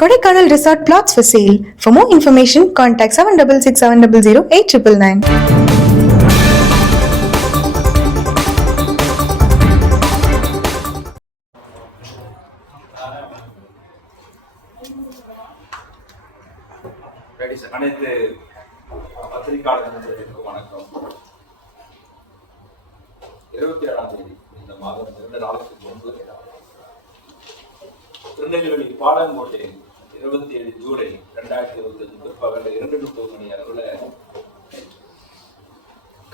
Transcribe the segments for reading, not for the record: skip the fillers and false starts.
Kodaikanal Resort plots for sale. For more information, contact 7667008999. அனைத்து பத்திரிகையாளர்களுக்கும் வணக்கம். 27ஆம் தேதி இந்த மாதம் 2 நாளுக்கு முன்பு திருநெல்வேலி பாலங்கோட்டை 27 ஜூலை 2025 பிற்பகல் 2:30 மணி அளவுல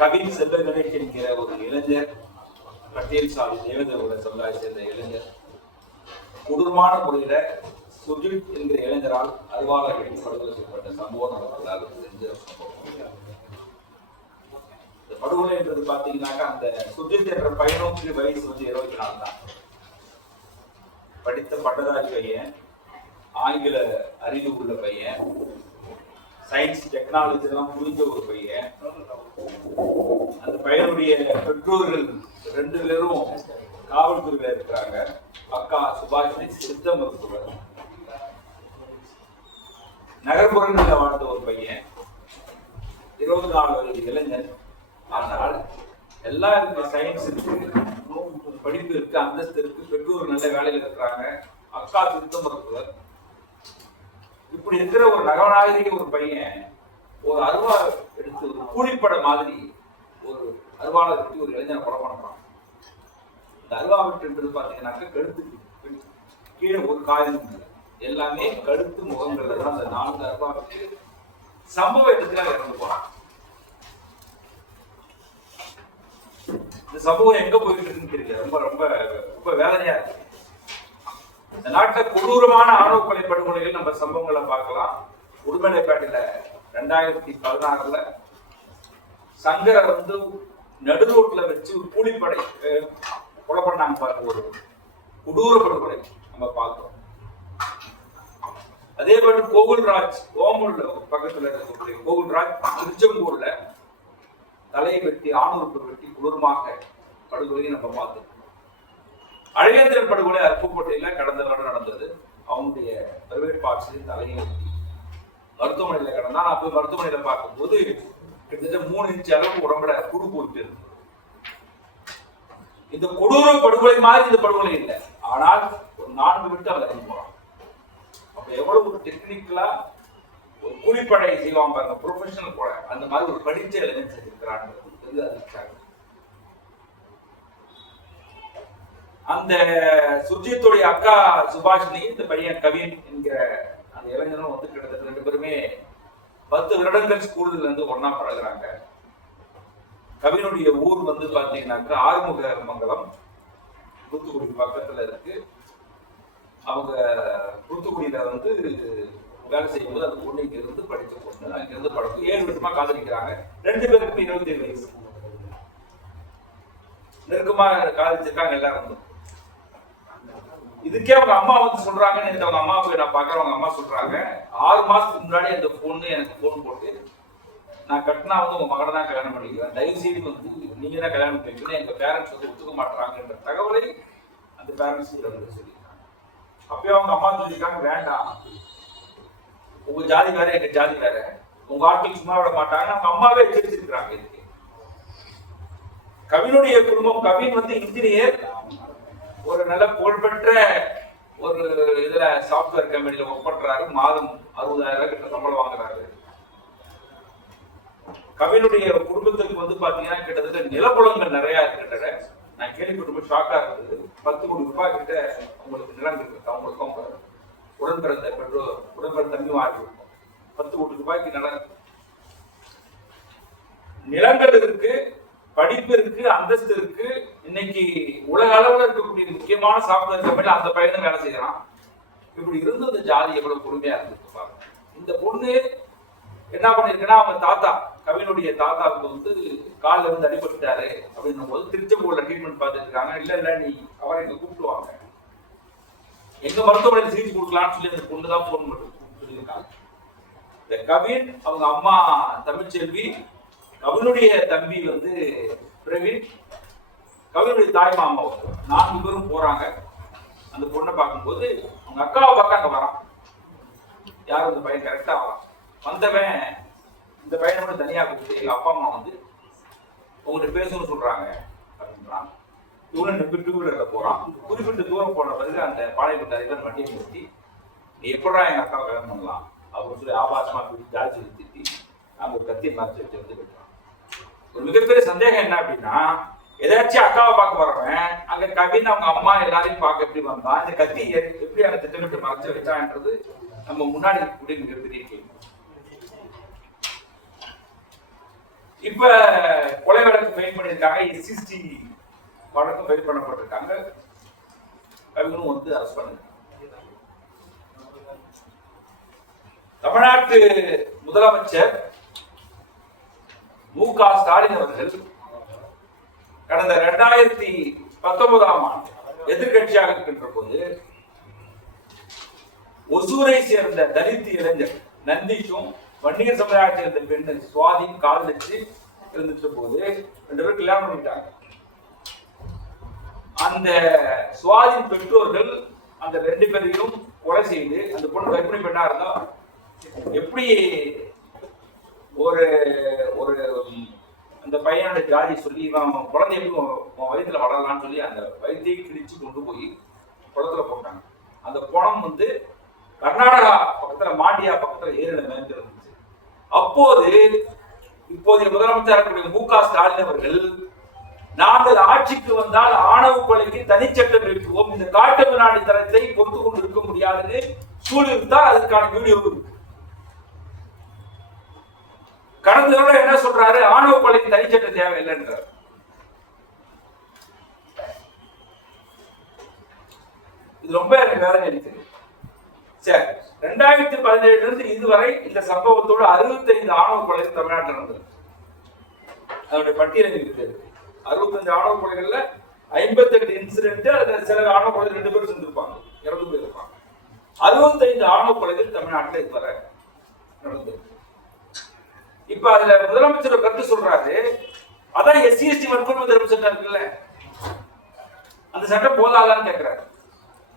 கவின் செல்வ கணேஷ் என்கிற ஒரு இளைஞர், பட்டியல் சாதி தேவேந்திர சமுதாயத்தை சேர்ந்த இளைஞர் கொடூரமான முறையில சுஜித் என்கிற இளைஞரால் அறிவாளர்கள் படுகொலை செய்யப்பட்ட சம்பவம் நடந்ததாக தெரிஞ்ச இந்த படுகொலை என்றது பாத்தீங்கன்னாக்கா, அந்த சுஜித் என்ற பையனுக்கு வயசு 24 தான். படித்த பட்டதாரி பையன், ஆங்கில அறிவு உள்ள பையன், சயின்ஸ் டெக்னாலஜி எல்லாம் புரிஞ்ச ஒரு பையன். அந்த பையனுடைய பெற்றோர்கள் 2 பேரும் காவல்துறையில இருக்கிறாங்க. அக்கா சுபாஷினி சித்த மருத்துவர், நகர்ப்புறங்களில் வாழ்ந்த ஒரு பையன், 24 வயது இளைஞன். ஆனால் எல்லாம் இருக்கு, சயின்ஸ் இருக்கு, படிப்பு இருக்கு, அந்தஸ்து இருக்கு, பெற்றோர் நல்ல வேலையில் இருக்கிறாங்க, அக்கா சித்த மருத்துவர். இப்படி இருக்கிற ஒரு நகநாயகி ஒரு பையன் ஒரு அருவா எடுத்து ஒரு கூலிப்பட மாதிரி ஒரு அருவாளை வெட்டி ஒரு இளைஞனை கொலை பண்ணலாம். இந்த அருவா வெட்டுன்றது பாத்தீங்கன்னாக்க கழுத்துக்கு கீழே ஒரு காயம் இல்லை, எல்லாமே கழுத்து முகங்கள்ல தான் அந்த 4 அருவா வெட்டி சம்பவ இடத்துல இறந்து போறான். இந்த சம்பவம் எங்க போயிட்டு இருக்குன்னு தெரியல. ரொம்ப ரொம்ப ரொம்ப வேதனையா இருக்கு. இந்த நாட்டில் கொடூரமான ஆணவ கொலை படுகொலைகள் நம்ம சம்பவங்களை பார்க்கலாம். உடுமலைப்பேட்டையில 2016 சங்கரை நடுரோட்ல வச்சு ஒரு கூலிப்படை கொலை பண்ணாங்க பாருங்க, ஒரு கொடூர படுகொலை நம்ம பார்த்தோம். அதே போல கோகுல்ராஜ் ஓமூர்ல பக்கத்துல இருக்கக்கூடிய கோகுல்ராஜ் திருச்செங்கூர்ல தலையை வெட்டி ஆணுறுப்பு வெட்டி கொடூரமாக படுகொலையை நம்ம பார்த்தோம். அழகேந்திரன் படுகொலை அருப்புக்கோட்டையில கடந்த வருடம் நடந்தது. அவனுடைய பிரைவேட் பார்ட்ஸ்லயும் தலையை வெட்டி மருத்துவமனையில கடந்தா. நான் போய் மருத்துவமனையில பார்க்கும்போது கிட்டத்தட்ட 3 இன்ச் அளவுக்கு உடம்புல குடு போட்டு இருக்கு. இந்த கொடூர படுகொலை மாதிரி இந்த படுகொலை இல்லை, ஆனால் ஒரு 4 விட்டு அவன் இறங்கி போறான். அப்ப எவ்வளவு ஒரு டெக்னிக்கலா ஒரு கூலிப்படை செய்வாங்க பாருங்க, ப்ரொஃபஷனல் கூட அந்த மாதிரி ஒரு படிச்ச இளைஞன் செஞ்சிருக்கிறான். அந்த சுர்ஜித்துடைய அக்கா சுபாஷினி, இந்த பையன் கவின் என்கிற அந்த இளைஞனும் கிட்டத்தட்ட 2 பேருமே 10 வருடங்கள் ஸ்கூல்ல இருந்து ஒன்னா பழகுறாங்க. கவினுடைய ஊர் பாத்தீங்கன்னாக்கா ஆறுமுகமங்கலம், தூத்துக்குடி பக்கத்துல இருக்கு. அவங்க தூத்துக்குடியில வேலை செய்யும் போது அந்த பொண்ணு இங்க இருந்து படிச்ச பொண்ணு, அங்க இருந்து பழக்கம் 7 வருஷமா காதலிக்கிறாங்க. 2 பேருக்கு 27 வயசு, நெருக்கமா காதலிச்சிருக்காங்க எல்லாரும். இதுக்கே அவங்க அம்மா சொல்றாங்க, அவங்க அம்மா போய் நான் பாக்குறேன். அவங்க அம்மா சொல்றாங்க, 6 மாசத்துக்கு முன்னாடி அந்த பொண்ணு எனக்கு போன் போட்டு, நான் கட்டினா உங்க மகனை தான் கல்யாணம் பண்ணிக்குவேன், தயவு செய்து நீங்க தான் கல்யாணம் பண்ணிக்கணும், எங்க பேரண்ட்ஸ் ஒத்துக்க மாட்டாங்கன்ற தகவலை அந்த பேரண்ட்ஸ் சொல்லியிருக்காங்க. அப்பயே அவங்க அம்மா சொல்லியிருக்காங்க, வேண்டாம், உங்க ஜாதி வேற எங்க ஜாதி வேற, உங்க ஆட்கள் சும்மா விட மாட்டாங்க. அவங்க அம்மாவே எச்சரிச்சிருக்கிறாங்க. இதுக்கு கவினுடைய குடும்பம், கவின் இன்ஜினியர், ஒரு நல்ல புகழ்பெற்ற ஒரு இதுல சாப்ட்வேர் கம்பெனில ஒர்க் பண்றாரு. மாதம் 60,000 கிட்ட சம்பளம் வாங்குறாரு. கவினுடைய குடும்பத்துக்கு பாத்தீங்கன்னா கிட்டத்தட்ட நிலப்புலங்கள் நிறைய இருக்கின்றன. நான் கேள்விப்பட்டு ஷாக்கா இருந்தது. 10 கோடி ரூபாய் கிட்ட உங்களுக்கு நிலம் இருக்கு. அவங்களுக்கும் உடன்பிறந்த உடன்பிறந்த தம்பி மாறி 10 கோடி ரூபாய்க்கு நிலங்கள் இருக்கு, படிப்பு இருக்கு, அந்தஸ்து இருக்கு. இன்னைக்கு உலக அளவில் இருக்கக்கூடிய முக்கியமான சாப்ட்வேர் கம்பெனி அந்த பையனும் வேலை செய்யறான். இப்படி இருந்து இந்த ஜாதி எவ்வளவு கொடுமையா இருக்கு பாருங்க. இந்த பொண்ணு என்ன பண்ணிருக்குன்னா, அவங்க தாத்தா கவினுடைய தாத்தாவுக்கு காலில் அடிபட்டுட்டாரு அப்படின்னும் போது திருச்செங்கோடுல ட்ரீட்மெண்ட் பார்த்துட்டு இருக்காங்க. இல்ல நீ அவரை இங்க கூப்பிடுவாங்க, எங்க மருத்துவமனையில் சிகிச்சை கொடுக்கலாம்னு சொல்லி அந்த பொண்ணு தான் போன் பண்ணி சொல்லியிருக்காங்க. இந்த கவின், அவங்க அம்மா தமிழ்ச்செல்வி, கவினுடைய தம்பி பிரவீன், கவினுடைய தாய் மாமா 4 பேரும் போறாங்க. அந்த பொண்ணை பார்க்கும்போது அவங்க அக்காவை பார்க்க அங்க வரான். யாரும் இந்த பையன் கரெக்டா வந்தவன் இந்த பையனை மட்டும் தனியா கொடுத்து எங்க அப்பா அம்மா வந்து உங்கள்கிட்ட பேசணும்னு சொல்றாங்க அப்படின்றாங்க. இவனும் நம்பி டூ வீலர்ல போறான். குறிப்பிட்ட தூரம் போன பிறகு அந்த பாளையப்பட்ட அதிகாரி வண்டியை நிறுத்தி நீ எப்படா எங்க அக்காவை கல்யாணம் பண்ணலாம் அப்படின்னு சொல்லி ஆபாசமா ஜாதி திட்டி அங்க ஒரு கத்தி மறைச்சு வச்சு வந்து விட்டுறான். ஒரு மிகப்பெரிய சந்தேகம் என்ன அப்படின்னா, ஏதாச்சும் அக்காவை பார்க்க வர்றவன் அங்க கவின் அவங்க அம்மா எல்லாரையும் பார்க்க எப்படி வந்தான், இந்த கத்தி எப்படி அங்க திட்டமிட்டு மறைச்சு வச்சான்றது நம்ம முன்னாடி இருக்கக்கூடிய மிகப்பெரிய கேள்வி. இப்ப கொலை வழக்கு ஃபைல் பண்ணியிருக்காங்க, எஸ்சிஸ்டி வழக்கு ஃபைல் பண்ணப்பட்டிருக்காங்க. கவினும் வந்து அரெஸ்ட் பண்ணிருக்காங்க. தமிழ்நாட்டு முதலமைச்சர் மு.க. ஸ்டாலின் அவர்கள் கடந்த 2019ஆம் ஆண்டு எதிர்கட்சியாக இருக்கின்ற போது ஒசூரை சேர்ந்த தலித் இளைஞர் நந்தீஷும் வன்னியர் சமுதாயத்தை சேர்ந்த பெண் சுவாதியும் காதலிச்சு இருந்துட்ட போது 2 பேரும் கல்யாணம் பண்ணிட்டாங்க. அந்த சுவாதின் பெற்றோர்கள் அந்த 2 பேரையும் கொலை செய்து, அந்த பொண்ணு கர்ப்பிணி பெண்ணா இருந்தா எப்படி ஒரு ஒரு அந்த பையனோட ஜாதி சொல்லி இவன் குழந்தை எப்படி வயிற்றுல வளரலான்னு சொல்லி அந்த வயிற்றையை கிழிச்சு கொண்டு போய் குளத்துல போட்டாங்க. அந்த குளம் வந்து கர்நாடகா பக்கத்துல மாண்டியா பக்கத்துல ஏரியில மேய்ந்து இருந்துச்சு. அப்போது இப்போதைய முதலமைச்சர் மு.க. ஸ்டாலின் அவர்கள் நாங்கள் ஆட்சிக்கு வந்தால் ஆணவ கொலைக்கு தனிச்சட்டம் எழுப்புவோம், இந்த காட்டு நாடு தரத்தை பொறுத்து கொண்டு இருக்க முடியாதுன்னு சூழ்நிறுத்தால் அதற்கான வீடியோ இருக்கு. கடந்த தடவை என்ன சொல்றாரு, ஆணவ கொலைக்கு தனிச்சட்டம் தேவையில்லைன்றார். இது ரொம்ப எனக்கு வேதனை அளிக்குது. சரி, 2017 இருந்து இதுவரை இந்த சம்பவத்தோடு 65 ஆணவ கொலை தமிழ்நாட்டில் நடந்தது. அதனுடைய பட்டியல் இருக்கு. 65 ஆணவ கொலைகள்ல 58 இன்சிடென்ட், அதுல சில ஆணவ கொலைகள் 2 பேரும் செஞ்சிருப்பாங்க, இறந்து போயிருப்பாங்க. 65 ஆணவ கொலைகள் தமிழ்நாட்டில் இதுவரை நடந்தது. இப்ப அதுல முதலமைச்சர் கருத்து சொல்றாரு, அதான் எஸ்சி/எஸ்டி வன்கொடுமை தடுப்பு சட்டம் இருக்குல்ல, அந்த சட்டம் போதாதான்னு கேட்கிறாரு.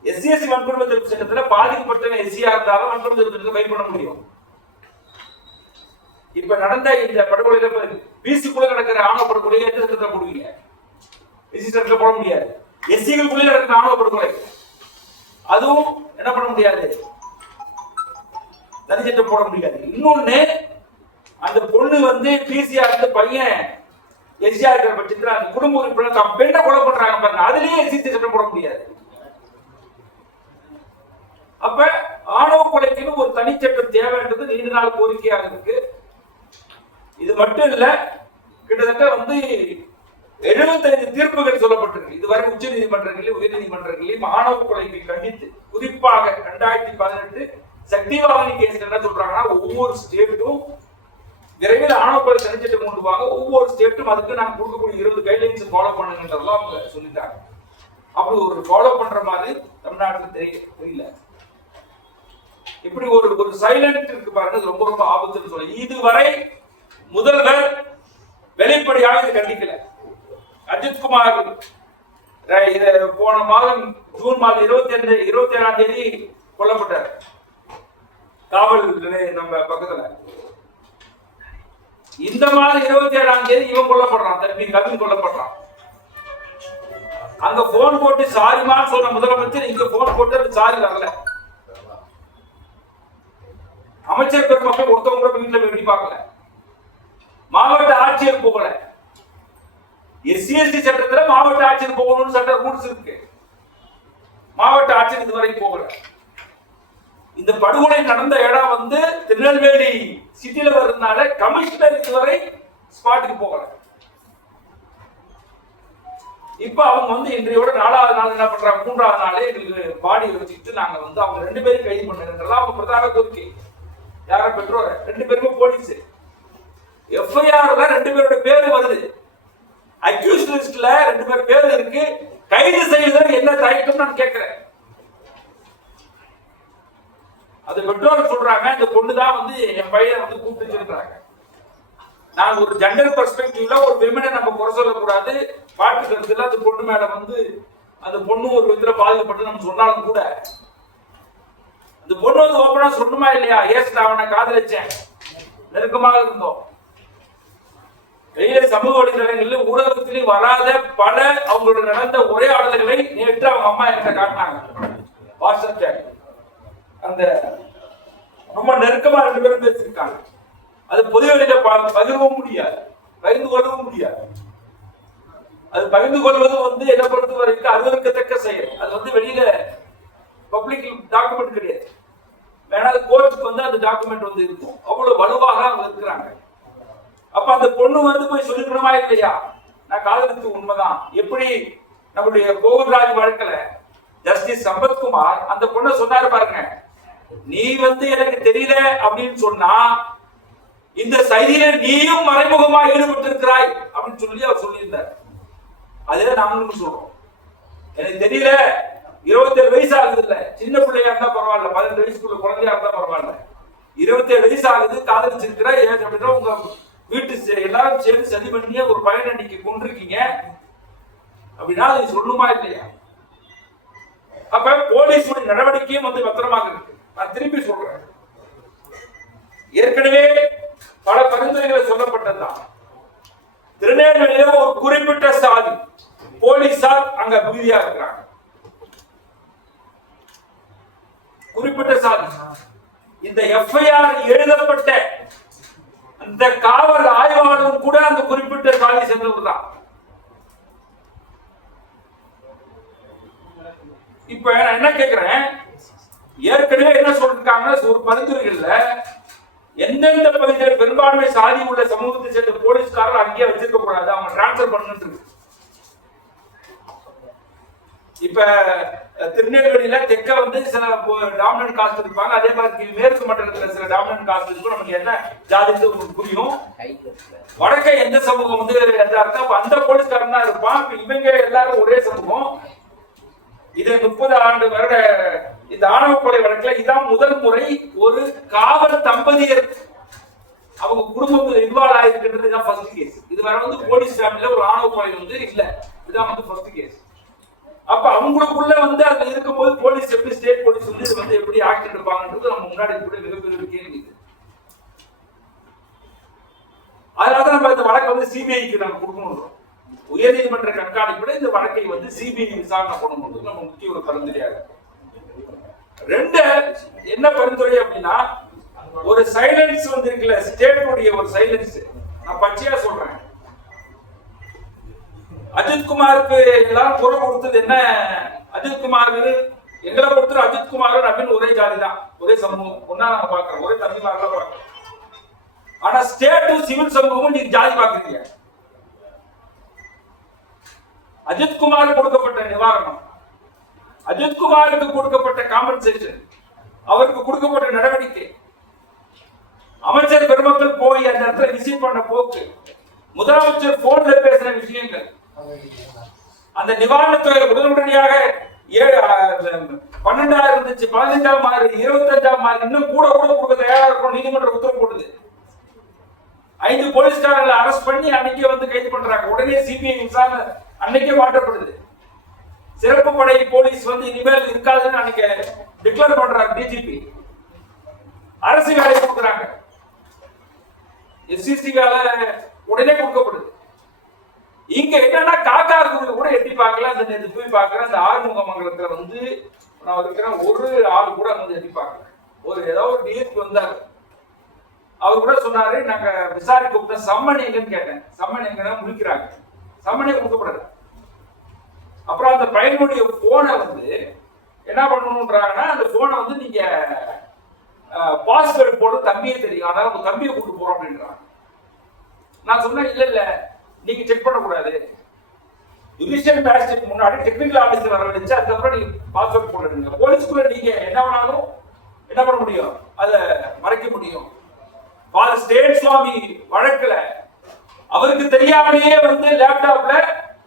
எஸ்சி/எஸ்டி வன்கொடுமை தடுப்பு சட்டத்துல பாதிக்கப்பட்டவன் எஸ்சியா இருந்தாலும் வன்கொடுமை தடுப்பு சட்டத்தை ஃபைல் பண்ண முடியும். இப்ப நடந்த இந்த படுகொலையில பிசிக்குள்ள நடக்கிற ஆணவ படுகொலை எந்த சட்டத்துல போடுவீங்க? எஸ்சி சட்டத்துல போட முடியாது. எஸ்சிகளுக்குள்ளே நடக்கிற ஆணவ படுகொலை அதுவும் என்ன பண்ண முடியாது, தனி சட்டம் போட முடியாது. இன்னொன்னு, அந்த பொண்ணு வந்து பிசியா இருந்து பையன் எஸ்சியா இருக்கிற பட்சத்தில் அந்த குடும்ப உறுப்பினர் தான் பெண்ணை கொலை பண்றாங்க பாருங்க, அதுலயே எஸ்சி சட்டம் போட முடியாது. அப்ப ஆணவ கொலைக்குன்னு ஒரு தனிச்சட்டம் தேவைன்றது நீண்ட நாள் கோரிக்கையாக இருக்கு. இது மட்டும் இல்ல, கிட்டத்தட்ட வந்து 75 தீர்ப்புகள் சொல்லப்பட்டிருக்கு இதுவரை உச்ச நீதிமன்றங்களிலும் உயர் நீதிமன்றங்களிலும் ஆணவ கொலைக்கு கண்டித்து. குறிப்பாக 2018 சக்திவாகினி கேஸ் என்ன சொல்றாங்கன்னா, ஒவ்வொரு ஸ்டேட்டும் விரைவில் ஆணவ கொலை தனிச்சட்டம் கொண்டு வாங்க, ஒவ்வொரு ஸ்டேட்டும் அதுக்கு நாங்க கொடுக்கக்கூடிய 20 கைட்லைன்ஸ் ஃபாலோ பண்ணுங்கன்றதெல்லாம் அவங்க சொல்லிட்டாங்க. அப்படி ஒரு ஃபாலோ பண்ற மாதிரி தமிழ்நாட்டில் தெரியல. இப்படி ஒரு சைலண்ட் இருக்கு பாருங்க, ரொம்ப ரொம்ப ஆபத்துன்னு சொல்லி இதுவரை முதல்வர் வெளிப்படையாக இது கண்டிக்கல. அஜித்குமார் போன மாதம் ஜூன் மாதம் 27ஆம் தேதி கொல்லப்பட்டார் காவல் நிலையம் நம்ம பக்கத்துல. இந்த மாதம் 27ஆம் தேதி இவன் கொல்லப்படுறான், தம்பி கவின் கொல்லப்படுறான். அங்க போன் போட்டு சாரிமா சொன்ன முதலமைச்சர் இங்க போன் போட்டு சாரி வரல. அமைச்சர் பெருமக்கள் ஒருத்தவங்க கூட வீட்டுல வெட்டி பார்க்கல. மாவட்ட ஆட்சியர் போகல. எஸ்சி/எஸ்டி சட்டத்துல மாவட்ட ஆட்சியர் போகணும்னு சட்ட ரூல்ஸ் இருக்கு. மாவட்ட ஆட்சியர் இதுவரை போகல. இந்த படுகொலை நடந்த இடம் வந்து திருநெல்வேலி சிட்டில வருதுனால கமிஷனர் இதுவரை ஸ்பாட்டுக்கு போகல. இப்ப அவங்க வந்து இன்றையோட 4வது நாள் என்ன பண்றாங்க, 3வது நாளே எங்களுக்கு பாடி வச்சுக்கிட்டு நாங்க வந்து அவங்க 2 பேரும் கைது பண்ணுறதெல்லாம் அவங்க பிரதான கோரிக்கை. யார பெற்றோர் 2 பேருமே போலீஸ். எஃப்ஐஆர் தான் 2 பேரோட பேரு வருது. அக்யூஸ்ட் லிஸ்ட்ல 2 பேர் பேர் இருக்கு. கைது செய்வதற்கு என்ன தயக்கம் நான் கேட்கிறேன். அது பெற்றோர் சொல்றாங்க, இந்த பொண்ணு தான் வந்து என் பையன் வந்து கூப்பிட்டு சொல்றாங்க. நான் ஒரு ஜெண்டர் பெர்ஸ்பெக்டிவ்ல ஒரு விமனை நம்ம குறை சொல்லக்கூடாது. பாட்டு கருத்துல அந்த பொண்ணு மேல வந்து அந்த பொண்ணு ஒரு விதத்துல பாதிக்கப்பட்டு நம்ம சொன்னாலும் கூட அந்த பொண்ணு வந்து போனா சொல்லணுமா இல்லையா? ஏஸ் நான் அவனை காதலிச்சேன், நெருக்கமாக இருந்தோம். வெளியில சமூக வலைதளங்களில் ஊடகத்திலும் வராத பல அவங்களோட நடந்த உரையாடல்களை நேற்று அவங்க அம்மா என்கிட்ட காட்டினாங்க. வாட்ஸ்அப் சேட் அந்த ரொம்ப நெருக்கமா 2 பேரும் பேசியிருக்காங்க. அது பொது வெளியில பகிர்வும் முடியாது, பகிர்ந்து கொள்ளவும் முடியாது. அது பகிர்ந்து கொள்வது என்னை பொறுத்த வரைக்கும் அருவருக்கத்தக்க செயல். அது வெளியில பப்ளிக் டாக்குமெண்ட் கிடையாது. வேணா கோர்ட்டுக்கு அந்த டாக்குமெண்ட் இருக்கும். அவ்வளவு வலுவாக அவங்க இருக்கிறாங்க. அப்ப அந்த பொண்ணு போய் சொல்லிக்கணுமா இல்லையா, நான் காதலித்து உண்மைதான். எப்படி நம்முடைய கோகுல்ராஜ் வழக்குல ஜஸ்டிஸ் சம்பத்குமார் அந்த பொண்ணை சொன்னாரு பாருங்க, நீ எனக்கு தெரியல அப்படின்னு சொன்னா இந்த செய்தியில நீயும் மறைமுகமா ஈடுபட்டு இருக்கிறாய் அப்படின்னு சொல்லி அவர் சொல்லியிருந்தார். அதே நாங்களும் சொல்றோம். எனக்கு தெரியல, 27 வயசு ஆகுது இல்ல, சின்ன பிள்ளையா இருந்தா பரவாயில்ல, 18 வயசுக்குள்ள குழந்தையா இருந்தா பரவாயில்ல, 27 வயசு ஆகுது, காதலிச்சிருக்கிற ஏன் அப்படின்னா உங்க வீட்டு எல்லாரும் சேர்ந்து சதி பண்ணி ஒரு பையனை நீங்க கொண்டிருக்கீங்க அப்படின்னா அது சொல்லணுமா இல்லையா? அப்ப போலீஸுடைய நடவடிக்கையும் பத்திரமாக இருக்கு. நான் திருப்பி சொல்றேன், ஏற்கனவே பல பரிந்துரைகளை சொல்லப்பட்டதுதான். திருநெல்வேலியில ஒரு குறிப்பிட்ட சாதி போலீசார் அங்க பகுதியா இருக்கிறாங்க. குறிப்பிட்ட சாதி இந்த எஃப்ஐஆர் எழுதப்பட்ட அந்த காவல் ஆய்வாளரும் கூட அந்த குறிப்பிட்ட சாதி சேர்ந்தவர் தான். இப்ப நான் என்ன கேட்கிறேன், ஏற்கனவே என்ன சொல்லிருக்காங்க ஒரு பரிந்துரைகள்ல எந்தெந்த பகுதியில் பெரும்பான்மை சாதி உள்ள சமூகத்தை சேர்ந்த போலீஸ்காரர்கள் அங்கேயே வச்சிருக்க கூடாது, அவங்க டிரான்ஸ்பர் பண்ணு. இப்ப திருநெல்வேலியில தெற்க சில டாமினன்ட் காஸ்ட் இருப்பாங்க, அதே மாதிரி மேற்கு மண்டலத்துல சில டாமினன்ட் காஸ்ட் இருக்கும். நமக்கு என்ன ஜாதி புரியும். வடக்க எந்த சமூகம் எதா இருக்கா அந்த போலீஸ்காரன் தான் இருப்பான். இவங்க எல்லாரும் ஒரே சமூகம். இது 30 வருட இந்த ஆணவ கொலை வழக்குல இதான் முதல் முறை ஒரு காவல் தம்பதியர் அவங்க குடும்பம் இன்வால்வ் ஆயிருக்கின்றது. இதான் ஃபர்ஸ்ட் கேஸ். இது வர போலீஸ் ஃபேமிலில ஒரு ஆணவ கொலை இல்ல, இதுதான் ஃபர்ஸ்ட் கேஸ். அப்ப அவங்களுக்குள்ள அதுல இருக்கும்போது போலீஸ் எப்படி ஸ்டேட் போலீஸ் இது எப்படி ஆக்ட் எடுப்பாங்கன்றது நம்ம முன்னாடி கூட மிகப்பெரிய கேள்வி. அதனால நம்ம இந்த வழக்கு சிபிஐக்கு நாங்க கொடுக்கணும். உயர்நீதிமன்ற கண்காணிப்புல இந்த வழக்கை சிபிஐ விசாரணை பண்ணணும். நம்ம முக்கிய ஒரு பரிந்துரையாக ரெண்டு என்ன பரிந்துரை அப்படின்னா, ஒரு சைலன்ஸ் இருக்குல்ல, ஸ்டேட்டுடைய ஒரு சைலன்ஸ். நான் பச்சையா சொல்றேன், அஜித்குமாருக்கு எல்லாரும் குரல் கொடுத்தது என்ன? அஜித்குமார் எங்களை பொறுத்தவரை அஜித்குமார் அப்படின்னு ஒரே ஜாதி தான், ஒரே சமூகம், ஒன்னா நாங்க பாக்குறோம், ஒரே தமிழ்நாடுல பாக்குறோம். ஆனா ஸ்டேட்டும் சிவில் சமூகமும் நீங்க ஜாதி பாக்குறீங்க. அஜித்குமாருக்கு கொடுக்கப்பட்ட நிவாரணம், அஜித்குமாருக்கு கொடுக்கப்பட்ட காம்பன்சேஷன், அவருக்கு கொடுக்கப்பட்ட நடவடிக்கை, அமைச்சர் பெருமக்கள் போய் அந்த இடத்துல விசிட் பண்ண போக்கு, முதலமைச்சர் போன்ல பேசின விஷயங்கள், அந்த நிவாரணத்துறை உடனடியாக 12,000 இருந்துச்சு, 15,000 மாறி 25,000 மாறி, இன்னும் கூட கொடுக்க தயாரா இருக்கும் நீதிமன்ற உத்தரவு போடுது. 5 போலீஸ்காரர்களை அரெஸ்ட் பண்ணி அன்னைக்கே கைது பண்றாங்க. உடனே சிபிஐ விசாரணை அன்னைக்கே மாற்றப்படுது. சிறப்பு படை போலீஸ் இனிமேல் இருக்காதுன்னு அன்னைக்கு டிக்ளேர் பண்றாங்க டிஜிபி. அரசு வேலை கொடுக்குறாங்க, எஸ்சிசி வேலை உடனே கொடுக்கப்படுது. இங்க என்னன்னா காக்கா குருவி கூட எட்டி பார்க்கல. அந்த நேற்று போய் பார்க்கிறேன், அந்த ஆறுமுகமங்கலத்துல நான் இருக்கிறேன், ஒரு ஆள் கூட எட்டி பார்க்கல. ஏதோ ஒரு டிஎஸ்பி வந்தாரு, அவர் கூட சொன்னாரு, நாங்க விசாரிக்க கூப்பிட்ட சம்மன் எங்கன்னு கேட்டேன். சம்மன் எங்கன்னா முடிக்கிறாங்க, சம்மனே கொடுக்கப்படாது. அப்புறம் அந்த பையனுடைய போனை என்ன பண்ணணும்ன்றாங்கன்னா, அந்த போனை நீங்க பாஸ்வேர்டு போட்டு தம்பியே தெரியும், அதாவது உங்க தம்பியை கூட்டு போறோம் அப்படின்றாங்க. நான் சொன்னேன், இல்ல நீங்க செக் பண்ணக்கூடாது, ஜுடிஷியல் மேஜிஸ்ட்ரேட் முன்னாடி டெக்னிக்கல் ஆபீசர் வர வச்சு அதுக்கப்புறம் நீங்க பாஸ்வேர்ட் போடுறீங்க. போலீஸ்குள்ள நீங்க என்ன வேணாலும் என்ன பண்ண முடியும், அதை மறைக்க முடியும். ஸ்டேட் சுவாமி வழக்குல அவருக்கு தெரியாமலேயே லேப்டாப்ல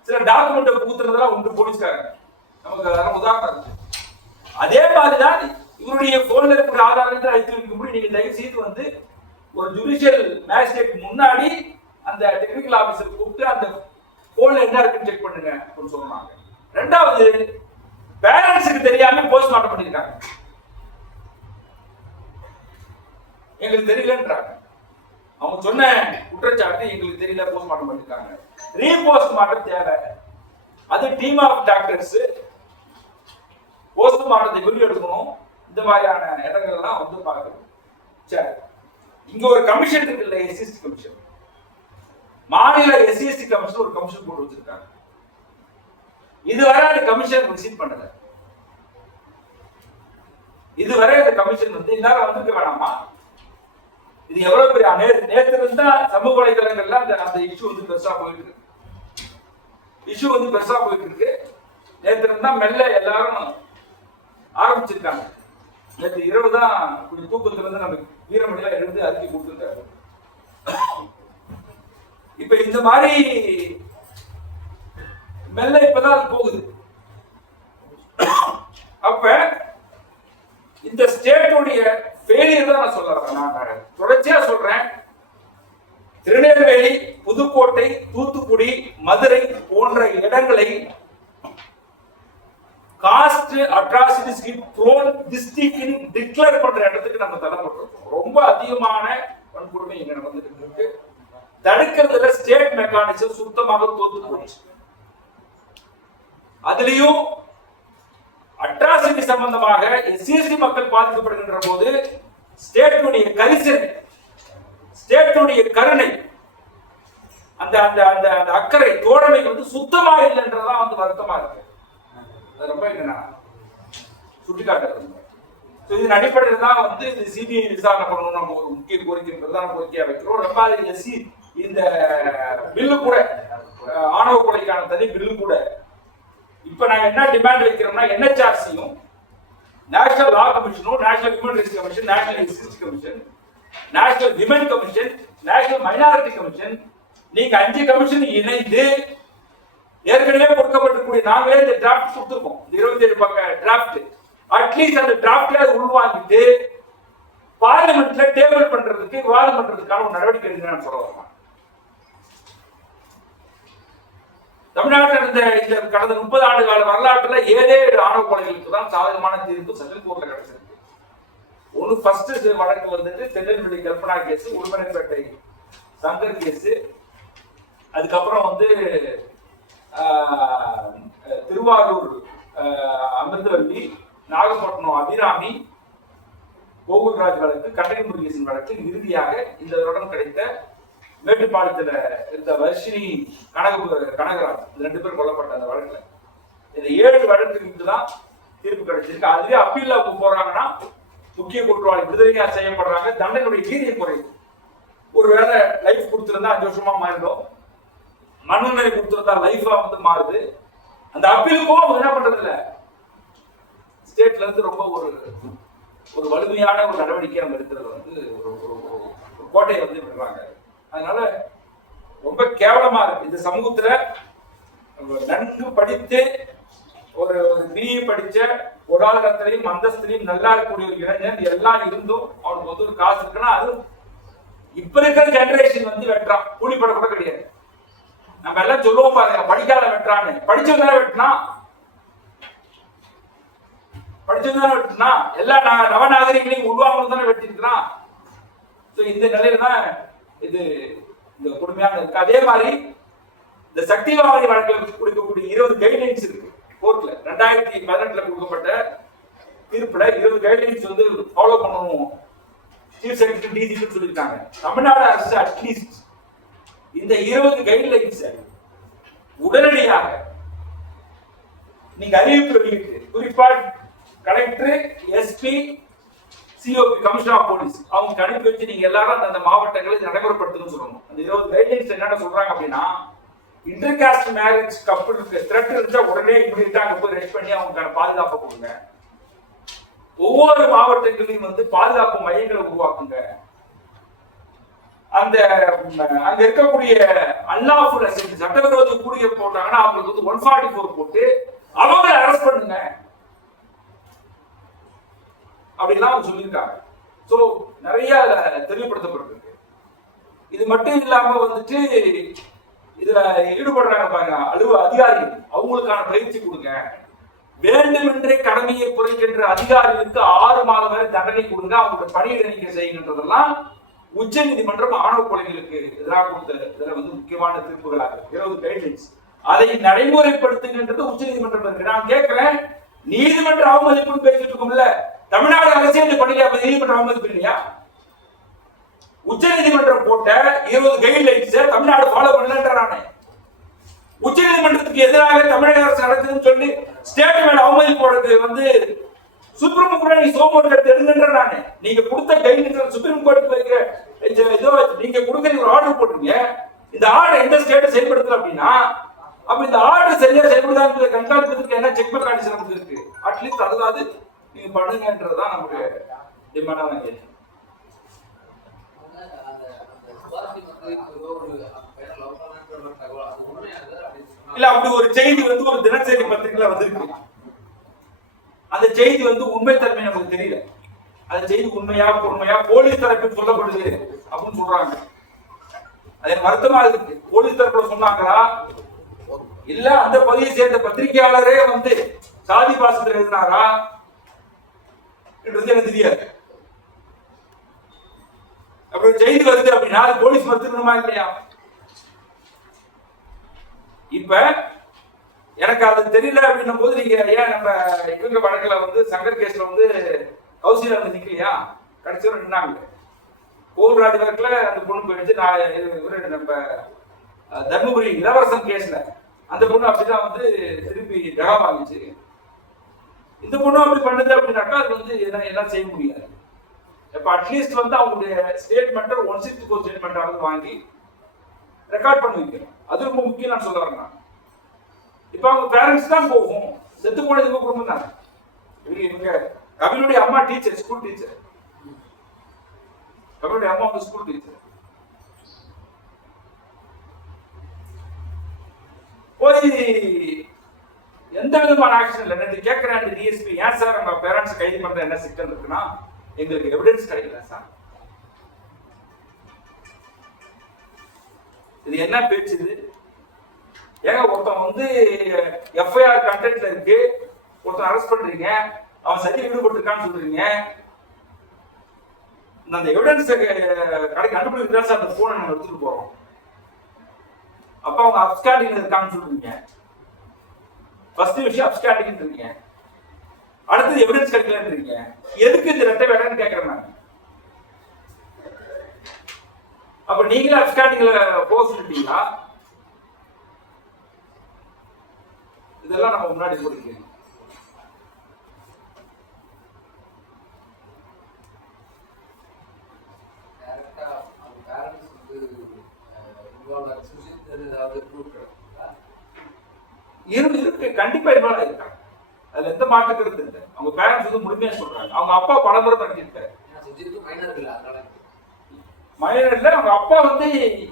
சில டாக்குமெண்ட் புகுத்துறதெல்லாம் உண்டு போலீஸ்காரங்க. நமக்கு உதாரணம். அதே மாதிரிதான் இவருடைய போன்ல இருக்கிற ஆதாரத்தை அழைத்து வைக்க முடியும். நீங்க தயவு செய்து ஒரு ஜுடிஷியல் மேஜிஸ்ட்ரேட் முன்னாடி அந்த டெக்னிக்கல் ஆபீசர் கூப்பிட்டு அந்த போன்ல என்ன இருக்குன்னு செக் பண்ணுங்க அப்படின்னு சொன்னாங்க. ரெண்டாவது, பேரண்ட்ஸுக்கு தெரியாம போஸ்ட்மார்ட்டம் பண்ணிருக்காங்க. எங்களுக்கு தெரியலன்றாங்க. அவங்க சொன்ன குற்றச்சாட்டு எங்களுக்கு தெரியல, போஸ்ட்மார்ட்டம் பண்ணிருக்காங்க. ரீபோஸ்ட்மார்ட்டம் தேவை, அது டீம் ஆஃப் டாக்டர்ஸ் போஸ்ட்மார்ட்டத்தை வெளியே எடுக்கணும். இந்த மாதிரியான இடங்கள்லாம் வந்து பார்க்கணும். சரி, இங்க ஒரு கமிஷன் இருக்குல்ல, எஸ்சிஎஸ்டி கமிஷன், மாநில எஸ்சிஎஸ்டி கமிஷன் ஒரு கமிஷன் போட்டு வச்சிருக்காங்க. இதுவரை அந்த கமிஷன் விசிட் பண்ணல. இதுவரை அந்த கமிஷன் வந்து எல்லாரும் வந்திருக்க வேணாமா? இது எவ்வளவு பெரிய நேற்று இருந்தா சமூக வலைதளங்கள்ல அந்த இஷ்யூ வந்து பெருசா போயிட்டு இருக்கு. நேற்று இருந்தா மெல்ல எல்லாரும் ஆரம்பிச்சிருக்காங்க. நேற்று இரவு தான் கொஞ்சம் தூக்கத்துல இருந்து நம்ம வீரமணியா இருந்து அறிக்கை கொடுத்துருக்காரு. இப்ப இந்த மாதிரி மெல்ல இப்பதான் போகுது. அப்ப இந்த ஸ்டேட்டுடைய ஃபெயிலியர் தான் நான் சொல்றேன். நான் தொடர்ச்சியா சொல்றேன். திருநெல்வேலி, புதுக்கோட்டை, தூத்துக்குடி, மதுரை போன்ற இடங்களை காஸ்ட் அட்ராசிட்டிஸ்க்கு ப்ரோன் டிஸ்ட்ரிக்ட் டிக்ளேர் பண்ற இடத்துக்கு நம்ம தள்ளப்பட்டிருக்கோம். ரொம்ப அதிகமான வன்கொடுமை இங்க நடந்துட்டு இருக்கு. தடுக்கிறதுல ஸ்டேட் மெக்கானிசம் சுத்தமாக தோத்து போச்சு. அதுலயும் அட்ராசிட்டி சம்பந்தமாக எஸ்சிஎஸ்டி மக்கள் பாதிக்கப்படுகின்ற போது ஸ்டேட்டுடைய கரிசனை, ஸ்டேட்டுடைய கருணை, அந்த அந்த அந்த அக்கறை, தோழமை வந்து சுத்தமா இல்லைன்றதான் வந்து வருத்தமா இருக்கு. அது ரொம்ப என்னன்னா சுட்டிக்காட்டுறது. இதன் அடிப்படையில் தான் வந்து இது சிபிஐ விசாரணை பண்ணணும் நம்ம ஒரு முக்கிய கோரிக்கை, பிரதான கோரிக்கையா வைக்கிறோம். ரொம்ப எஸ்சி இந்த பில்லு கூட, ஆணவ கொலைக்கான தனி பில்லு கூட இப்ப நாங்க என்ன டிமாண்ட் வைக்கிறோம்னா, என்ஹெச்ஆர்சியும் நேஷனல் லா கமிஷனும், national human rights commission, national SC ST commission, national women commission, national minority commission, நீங்க 5 கமிஷன் இணைந்து ஏற்கனவே கொடுக்கப்பட்டிருக்கூடிய நாங்களே இந்த டிராஃப்ட் கொடுத்துருக்கோம். 27 பக்க டிராஃப்ட், அட்லீஸ்ட் அந்த டிராஃப்ட்ல உள்வாங்கிட்டு பார்லிமெண்ட்ல டேபிள் பண்றதுக்கு, விவாதம் பண்றதுக்கான ஒரு நடவடிக்கை எடுக்கணும்னு சொல்ல வரலாம். தமிழ்நாட்டில் இந்த கடந்த 30 ஆண்டு கால வரலாற்றுல 7 ஆணவ கொலைகளுக்கு தான் சாதகமான தீர்ப்பு சென்ட்ரல் கோர்ட்ல கிடைச்சிருக்கு. ஒன்னு ஃபர்ஸ்ட் வழக்கு வந்துட்டு திருநெல்வேலி கல்பனா கேஸ், உடுமலைப்பேட்டை சங்கர் கேஸ், அதுக்கப்புறம் வந்து திருவாரூர் அமிர்தவல்லி, நாகப்பட்டினம் அபிராமி, கோகுல்ராஜ் வழக்கு, கண்டகி முருகேசன் வழக்கு, இறுதியாக இந்த வருடம் கிடைத்த மேட்டுப்பாளையத்துல இருந்த வர்ஷினி கனகராஜ், 2 பேர் கொல்லப்பட்ட அந்த வழக்குல இந்த 7 வழக்குக்கு தான் தீர்ப்பு கிடைச்சிருக்கு. அதுவே அப்பீல் போறாங்கன்னா முக்கிய குற்றவாளி விடுதலையா செய்யப்படுறாங்க, தண்டனையுடைய வீரியம் குறையுது. ஒருவேளை லைஃப் கொடுத்திருந்தா 5 வருஷமா மாறிடும், மனநிலை கொடுத்திருந்தா லைஃபா வந்து மாறுது. அந்த அப்பீலுக்கும் அவங்க என்ன பண்றது இல்ல, ஸ்டேட்ல இருந்து ரொம்ப ஒரு வலிமையான ஒரு நடவடிக்கை நம்ம இருக்கிறது வந்து ஒரு கோட்டையை வந்து விடுறாங்க. அதனால ரொம்ப கேவலமா இருக்கு. இந்த சமூகத்துல நன்கு படித்து ஒரு பிஇ படிச்ச பொருளாதாரத்திலையும் அந்தஸ்திலையும் நல்லா இருக்கக்கூடிய ஒரு இளைஞன் எல்லாம் இருந்தும் அவனுக்கு வந்து ஒரு காசு இருக்குன்னா, அது இப்ப இருக்கிற ஜெனரேஷன் வந்து வெட்டுறான், கூலிப்பட கூட கிடையாது. நம்ம எல்லாம் சொல்லுவோம் பாருங்க, படிக்காத வெட்டுறான்னு. படிச்சவங்க வெட்டினா எல்லா நவநாகரிகங்களையும் உருவாக்கணும் தானே வெட்டிருக்கிறான். இந்த நிலையில தான் இது இந்த கொடுமையான இருக்கு. அதே மாதிரி இந்த சக்தி வாகனி வழக்கில் கொடுக்கக்கூடிய 20 கைட்லைன்ஸ் இருக்கு கோர்ட்ல. 2018 கொடுக்கப்பட்ட தீர்ப்புல 20 கைட்லைன்ஸ் வந்து ஃபாலோ பண்ணணும் சீஃப் செக்ரட்டரி டிஜிபி சொல்லியிருக்காங்க. தமிழ்நாடு அரசு அட்லீஸ்ட் இந்த 20 கைட்லைன்ஸ் உடனடியாக நீங்க அறிவிப்பு வெளியிட்டு, குறிப்பா collector, SP, COP, commissioner of police அவங்க அனுப்பி வச்சு நீங்க எல்லாரும் அந்த மாவட்டங்களை நடைமுறைப்படுத்தணும்னு சொல்லணும். அந்த 20 கைட்லைன்ஸ் என்னென்ன சொல்றாங்க அப்படின்னா, இன்டர்காஸ்ட் மேரேஜ் கப்பலுக்கு த்ரெட் இருந்தா உடனே இமிடியேட்டா அங்க போய் ரெஸ்ட் பண்ணி அவங்களுக்கான பாதுகாப்பு கொடுங்க. ஒவ்வொரு மாவட்டங்களையும் வந்து பாதுகாப்பு மையங்களை உருவாக்குங்க. அந்த அங்க இருக்கக்கூடிய அன்லாஃபுல் அசெம்பிளி, சட்டவிரோத குடியிருப்பு போட்டாங்கன்னா அவங்களுக்கு வந்து 144 போட்டு அவங்களை அரெஸ்ட் பண்ணுங்க அப்படிலாம் சொல்லியிருக்காங்க. சோ நிறைய தெளிவுபடுத்தப்பட்டிருக்கு. இது மட்டும் இல்லாம வந்துட்டு இதுல ஈடுபடுறாங்க பாருங்க அதிகாரிகள், அவங்களுக்கான பயிற்சி கொடுங்க. வேண்டுமென்றே கடமையை குறைக்கின்ற அதிகாரிகளுக்கு 6 மாதம் வரை தண்டனை கொடுங்க, அவங்களோட பணியிட நீக்கம் செய்கின்றதெல்லாம் உச்ச நீதிமன்றம் ஆணவ கொலைகளுக்கு எதிராக கொடுத்த இதுல முக்கியமான தீர்ப்புகளாக 20 கைட்லைன்ஸ் அதை நடைமுறைப்படுத்துகின்றது உச்ச நீதிமன்றம் இருக்கு. நான் கேட்கிறேன், நீதிமன்ற அவமதிப்புன்னு பேசிட்டு இருக்கோம்ல, தமிழ்நாடு அரசியல் பணியில நீதிமன்ற அவமதிப்பு இல்லையா? உச்ச நீதிமன்றம் போட்ட 20 கைட்லைன்ஸ் தமிழ்நாடு ஃபாலோ பண்ணலன்றானே. உச்ச நீதிமன்றத்துக்கு எதிராக தமிழக அரசு நடக்குதுன்னு சொல்லி ஸ்டேட் மேல அவமதிப்பு போடுறது சுப்ரீம் கோர்ட் சோமோட் எடுத்து எடுங்கன்ற நானே. நீங்க கொடுத்த கைட்லைன்ஸ் சுப்ரீம் கோர்ட்டுக்கு வைக்கிற ஏதோ நீங்க கொடுக்குற ஒரு ஆர்டர் போட்டுருங்க, இந்த ஆர்டர் எந்த ஸ்டேட் செயல்படுத்தல அப்படின்னா அப்ப இந்த ஆர்டர் சரியா செயல்படுதான்னு கண்காணிப்பதற்கு என்ன செக் மெக்கானிசம் நமக்கு இருக்கு. அட்லீஸ்ட் அதாவது நீங்க பண்ணுங்கன்றதுதான் நமக்கு டிமாண்டான கேள்வி. இல்ல அப்படி ஒரு செய்தி ஒரு தினசரி பத்திரிகையில வந்திருக்கு. அந்த செய்தி உண்மை தன்மை நமக்கு தெரியல. அந்த செய்தி உண்மையா பொறுமையா போலீஸ் தரப்பில் சொல்லப்படுது அப்படின்னு சொல்றாங்க. அது வருத்தமா இருக்கு. போலீஸ் தரப்புல சொன்னாங்களா இல்ல அந்த பகுதியை சேர்ந்த பத்திரிகையாளரே சாதி பாசத்தில் எழுதினாரா என்றது எனக்கு தெரியாது. அப்படி செய்தி வருது அப்படின்னா அது போலீஸ் மறுத்துக்கணுமா இல்லையா? இப்ப எனக்கு அது தெரியல அப்படின்னும் போது நீங்க ஏன் நம்ம இவங்க வழக்குல சங்கர் கேஸ்ல கௌசில நிக்கலையா? கடைசியோட நின்னாங்க. கோல்ராஜ் வழக்குல அந்த பொண்ணு போயிடுச்சு. நான் நம்ம தர்மபுரி இளவரசன் கேஸ்ல அந்த பொண்ணு அப்படிதான் திருப்பி ஜகா வாங்கிச்சு. இந்த பொண்ணு அப்படி பண்ணுது அப்படின்னாக்கா அது என்ன செய்ய முடியாது. இப்ப அட்லீஸ்ட் அவங்களுடைய ஸ்டேட்மெண்ட் 164 ஸ்டேட்மெண்ட் வாங்கி ரெக்கார்ட் பண்ணி வைக்கணும். அது ரொம்ப முக்கியம். நான் சொல்ல வரேன், இப்ப அவங்க பேரண்ட்ஸ் தான் போகும். செத்து போனது இவங்க குடும்பம் தான். இவங்க கபிலுடைய அம்மா டீச்சர், ஸ்கூல் டீச்சர். கபிலுடைய அம்மா ஸ்கூல் டீச்சர். போய் எந்த விதமான ஆக்ஷன் இல்லை. நேற்று கேட்கிறேன் டிஎஸ்பி, ஏன் சார் நம்ம பேரண்ட்ஸ் கைது பண்ற என்ன சிக்கல் இருக்குன்னா எங்களுக்கு எவிடன்ஸ் கிடைக்கல சார். இது என்ன பேச்சு இது? ஏங்க ஒருத்தன் எஃப்ஐஆர் கண்டென்ட்ல இருக்கு, ஒருத்தன் அரெஸ்ட் பண்றீங்க, அவன் சரி ஈடுபட்டிருக்கான்னு சொல்றீங்க. அந்த எவிடன்ஸ் கடைக்கு கண்டுபிடிக்கிறதா சார் அந்த போனை நம்ம எடுத்துட்டு போறோம். அப்ப அவங்க அப்ஸ்காண்டிங் இருக்கான்னு சொல்றீங்க. ஃபர்ஸ்ட் விஷயம் அப்ஸ்காண்டிங் இருக்கீங்க, அடுத்தது எவிடன்ஸ் கிடைக்கலன்றீங்க. எதுக்கு இந்த ரெட்டை வேலைன்னு கேட்கிறேன் நான். அப்ப நீங்களே அப்ஸ்காண்டிங்ல போக சொல்லிட்டீங்களா? இதெல்லாம் நம்ம முன்னாடி போடுங்க. இருக்கு, கண்டிப்பா இன்வால்வ் இருக்காங்க. அதுல எந்த மாற்று கருத்து இல்லை. அவங்க பேரண்ட்ஸ் முழுமையா சொல்றாங்க. அவங்க அப்பா பலமுறை நடத்திருக்காரு. மைனர் இல்ல, அவங்க அப்பா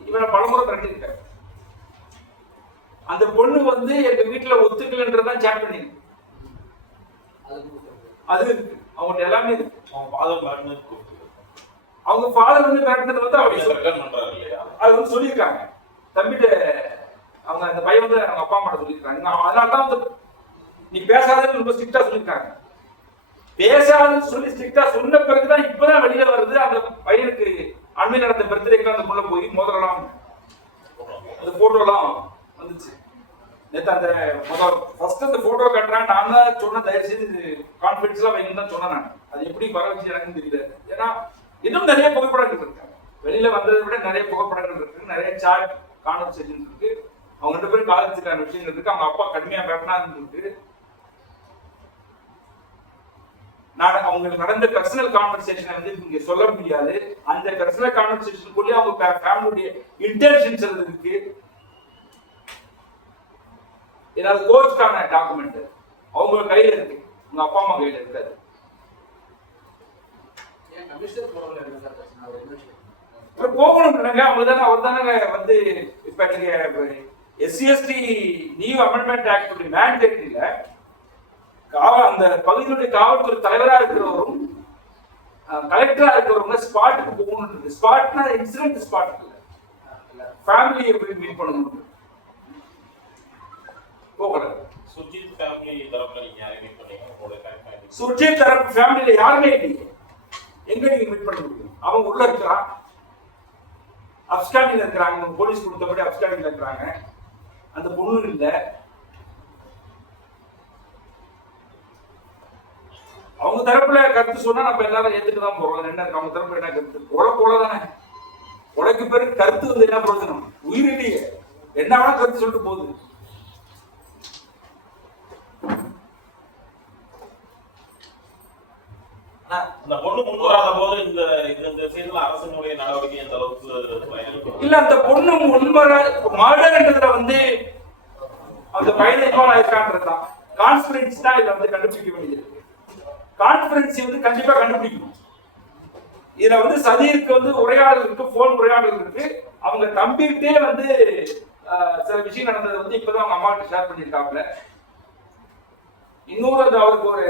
இவனை பலமுறை நடத்திருக்காரு. அந்த பொண்ணு எங்க வீட்டுல ஒத்துக்கலன்றதான் சேட் பண்ணி அது இருக்கு. அவங்க எல்லாமே இருக்கு. அவங்க ஃபாதர் மிரட்டினது அது சொல்லியிருக்காங்க. தம்பிட்ட அவங்க அந்த பையன் அவங்க அப்பா அம்மா சொல்லியிருக்காங்க. அதனாலதான் நீ பேசாதன்னு ரொம்ப ஸ்ட்ரிக்டா சொல்லியிருக்காங்க. பேசாதுன்னு சொல்லி ஸ்ட்ரிக்டா சொன்ன பிறகுதான் இப்பதான் வெளியில வருது. அந்த பையனுக்கு அண்மையில் நடந்த பர்த்டேக்கு அந்த முள்ள போய் மோதிரலாம் அந்த போட்டோ எல்லாம் வந்துச்சு. நேற்று அந்த ஃபர்ஸ்ட் அந்த போட்டோ கட்டுறேன் நான் தான் சொன்ன, தயவு செய்து கான்ஃபிடன்ஸ்லாம் வைங்கன்னு தான் சொன்னேன் நான். அது எப்படி பரவச்சு எனக்குன்னு தெரியல. ஏன்னா இன்னும் நிறைய புகைப்படங்கள் இருக்காங்க. வெளியில வந்ததை விட நிறைய புகைப்படங்கள் இருக்கு, நிறைய சாட் கான்வர்சேஷன் இருக்கு. அவங்க 2 பேரும் காலேஜுக்கான விஷயங்கள் இருக்கு. அவங்க அப்பா கடுமையா பேசினான்னு இருக்கு. அவங்களுக்கு நடந்த பர்சனல் கான்வர்சேஷன் இங்க சொல்ல முடியாது. அந்த பர்சனல் கான்வர்சேஷனுக்குள்ளே அவங்க ஃபேமிலியுடைய இன்டென்ஷன்ஸ் இருக்கு. ஏதாவது கோர்ட்கான டாக்குமெண்ட் அவங்க கையில இருக்கு, உங்க அப்பா அம்மா கையில இருக்காது. போகணும் இல்லைங்க, அவங்க தானே அவர் தானே இப்ப நீங்க SC/ST new amendment act mandate இல்ல. அந்த பகுதியினுடைய காவல்துறை தலைவரா இருக்கிறவரும் கலெக்டரா இருக்கிறவங்க ஸ்பாட்டுக்கு போகணும். ஸ்பாட்னா இன்சிடென்ட் ஸ்பாட் இல்ல, ஃபேமிலி எப்படி மீட் பண்ணணும் போகல. சுர்ஜித் ஃபேமிலி தரப்புல நீங்க யாரை மீட் பண்ணீங்க? உங்களோட ஃபேமிலி சுர்ஜித் தரப்பு ஃபேமிலியில யாருமே இல்லையே. எங்க நீங்க மீட் பண்ண முடியும்? அவங்க உள்ள இருக்கிறான், அப்ஸ்காண்டில் இருக்கிறாங்க, போலீஸ் கொடுத்தபடி அப்ஸ்காண்டில் இருக்கிறாங்க. அந்த பொண்ணு இல்ல. அவங்க தரப்புல கருத்து சொன்னா நம்ம எல்லாரும் ஏத்துட்டு தான் போறோம். என்ன இருக்கு அவங்க தரப்புல என்ன கருத்து? கொலை தானே. கொலைக்கு பேருக்கு கருத்து வந்து என்ன பிரயோஜனம்? உயிர் இல்லையே, என்ன வேணா கருத்து சொல்லிட்டு போகுது. அந்த பொண்ணு முன் வராத போது இந்த விஷயத்துல அரசினுடைய நடவடிக்கை எந்த அளவுக்கு இல்ல, அந்த பொண்ணு முன்வர மர்டர்ன்றதுல வந்து அந்த பையன் இன்வால்வ் ஆயிருக்கான்றதுதான் கான்ஸ்பிரன்சி தான் இதை வந்து கண்டுபிடிக்க வேண்டியது. கான்ஸ்பிரன்சி வந்து கண்டிப்பா கண்டுபிடிக்கணும். இதுல வந்து சதிருக்கு வந்து உரையாடல் இருக்கு, போன் உரையாடல் இருக்கு. அவங்க தம்பிக்கிட்டே வந்து சில விஷயம் நடந்தது வந்து இப்பதான் அவங்க அம்மா கிட்ட ஷேர் பண்ணிருக்காப்ல. இன்னொரு அவருக்கு ஒரு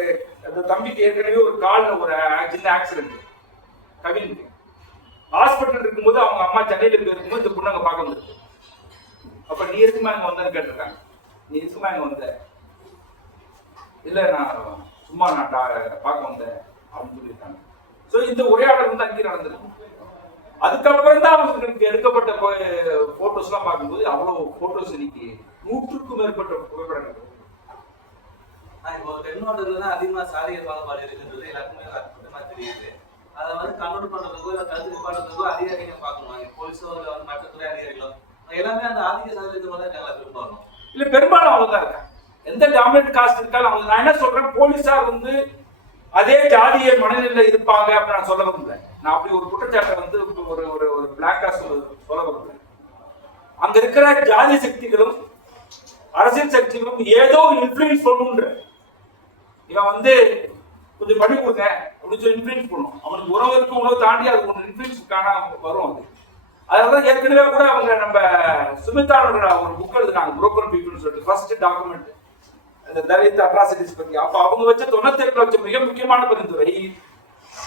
அந்த தம்பிக்கு ஏற்கனவே ஒரு கால்ல ஒரு சின்ன ஆக்சிடென்ட், கவினுக்கு ஹாஸ்பிட்டல் இருக்கும்போது அவங்க அம்மா சென்னையில இருக்கும்போது இந்த பொண்ணு அங்க பார்க்க வந்துருக்கு. அப்ப நீ இருக்குமா இங்க வந்தேன்னு கேட்டிருக்காங்க. நீ இருக்குமா இங்க வந்த? இல்ல நான் சும்மா நான் பார்க்க வந்தேன் அப்படின்னு சொல்லியிருக்காங்க. சோ இந்த உரையாடல் வந்து அங்கே நடந்திருக்கு. அதுக்கப்புறம் தான் அவங்களுக்கு எடுக்கப்பட்ட போட்டோஸ் எல்லாம் பார்க்கும்போது அவ்வளவு போட்டோஸ் இன்னைக்கு 100க்கும் மேற்பட்ட புகைப்படங்கள். இப்போ பெண்ணோட்டத்துல தான் அதிகமா சாதிய பாகுபாடு இருக்குன்றது எல்லாருக்குமே அற்புதமா தெரியுது. அதை வந்து கண்ட்ரோல் பண்றதுக்கோ இல்லை கருத்து பண்றதுக்கோ அதிகாரிகள் பார்க்கணும். போலீஸோ இல்லை வந்து மற்ற துறை அதிகாரிகளோ எல்லாமே அந்த ஆதிக்க சாதியத்தை தான் நல்லா பெரும்பாலும் இல்ல, பெரும்பாலும் அவங்க தான் இருக்காங்க. எந்த டாமினன்ட் காஸ்ட் இருக்காலும் அவங்க. நான் என்ன சொல்றேன், போலீஸார் வந்து அதே ஜாதிய மனநிலையில இருப்பாங்க அப்படின்னு நான் சொல்ல விரும்புறேன். நான் அப்படி ஒரு குற்றச்சாட்டை வந்து ஒரு ஒரு ஒரு பிளாக் காஸ்ட் சொல்ல விரும்புறேன். அங்க இருக்கிற ஜாதி சக்திகளும் அரசியல் சக்திகளும் ஏதோ இன்ஃபுளுன்ஸ் பண்ணுன்ற. இவன் வந்து கொஞ்சம் பண்ணி கொடுங்க அப்படின்னு சொல்லி இன்ஃபுளுன்ஸ் பண்ணும். அவனுக்கு உணவு இருக்கு, உணவு தாண்டி அது ஒன்று இன்ஃபுளுன்ஸ்க்கான வரும். அது அதனால ஏற்கனவே கூட அவங்க நம்ம சுமிதாவோட ஒரு புக் எழுதுனாங்க, புரோக்கன் பீப்புள்னு சொல்லிட்டு, ஃபர்ஸ்ட் டாக்குமெண்ட் இந்த தலித் அட்ராசிட்டிஸ் பத்தி. அப்ப அவங்க வச்ச 98 வச்ச மிக முக்கியமான பரிந்துரை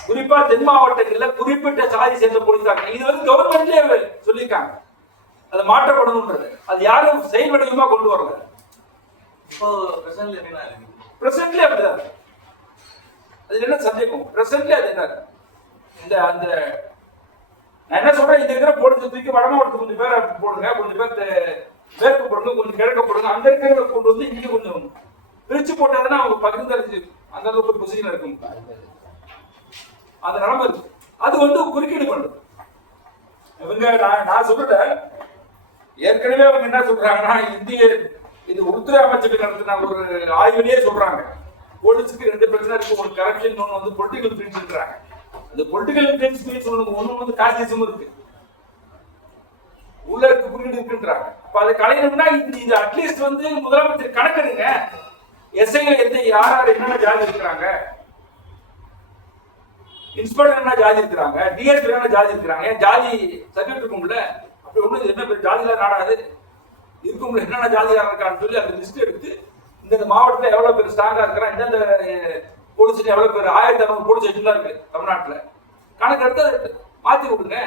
குறிப்பா தென் மாவட்டங்கள்ல குறிப்பிட்ட சாதி சேர்ந்த போலீஸார். இது வந்து கவர்மெண்ட்லயே சொல்லியிருக்காங்க, அதை மாற்றப்படணும்ன்றது. அது யாரும் செயல் வடிவமா கொண்டு வரல. இப்போ பிரசன்ட்ல அப்படிதான். அது என்ன சந்தேகம்? பிரசன்ட்ல அது என்ன இந்த அந்த நான் என்ன சொல்றேன், இந்த இருக்கிற போலீஸ் தூக்கி வடமாவட்டத்துக்கு கொஞ்சம் பேரை போடுங்க, கொஞ்சம் பேர் மேற்கு போடுங்க, கொஞ்சம் கிழக்க போடுங்க, அங்க இருக்கிறவங்களை கொண்டு வந்து இங்க கொஞ்சம் பிரிச்சு போட்டாங்கன்னா அவங்க பகிர்ந்தறிஞ்சு அந்த அளவுக்கு பொசிஷன் இருக்கும். அந்த நிலைமை இருக்கு. அது வந்து குறுக்கீடு பண்ணுது. இவங்க நான் சொல்றேன், ஏற்கனவே அவங்க என்ன சொல்றாங்கன்னா, இந்திய இது உள்துறை அமைச்சர்கள் நடத்தின ஒரு ஆய்விலேயே சொல்றாங்க, போலீஸுக்கு 2 பிரச்சனை இருக்கு. ஒரு கரப்ஷன், ஒன்று வந்து பொலிட்டிக்கல் ஃபிரின்ஸ்ன்றாங்க. அந்த பொலிட்டிக்கல் ஃபிரின்ஸ் ஒன்று வந்து காஸ்டிசம் இருக்கு, உள்ள இருக்க குறியீடு இருக்குன்றாங்க. அப்ப அதை கலைஞர்னா இது அட்லீஸ்ட் வந்து முதலமைச்சர் கணக்கெடுங்க, எஸ்ஐகள் எந்த யார் என்னென்ன ஜாதி இருக்கிறாங்க, இன்ஸ்பெக்டர் என்ன ஜாதி இருக்கிறாங்க, டிஎஸ்பி என்ன ஜாதி இருக்கிறாங்க, ஜாதி சர்டிபிகேட் இருக்கும்ல. அப்படி ஒண்ணு என்ன பேர் ஜாதியில நாடாது இருக்கும்ல, என்னென்ன ஜாதியார் இருக்கான்னு சொல்லி அந்த லிஸ்ட் எடுத்து இந்த மாவட்டத்துல எவ்வளவு பேர் ஸ்ட்ராங்கா இருக்கிறான், எந்தெந்த போலீஸ் எவ்வளவு பேர் 1600 போலீஸ் ஸ்டேஷன்லாம் இருக்கு தமிழ்நாட்டுல, கணக்கு எடுத்து மாத்தி விடுங்க.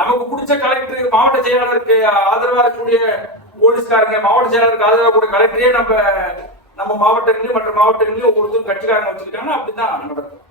நமக்கு பிடிச்ச கலெக்டர், மாவட்ட செயலாளருக்கு ஆதரவா இருக்கக்கூடிய போலீஸ்காரங்க, மாவட்ட செயலாளருக்கு ஆதரவா கூடிய கலெக்டரே நம்ம மாவட்டங்களையும் மற்ற மாவட்டங்களையும் ஒவ்வொருத்தரும் கட்சிக்காரங்க வச்சுக்கிட்டாங்கன்னா அப்படிதான் நடக்கும்.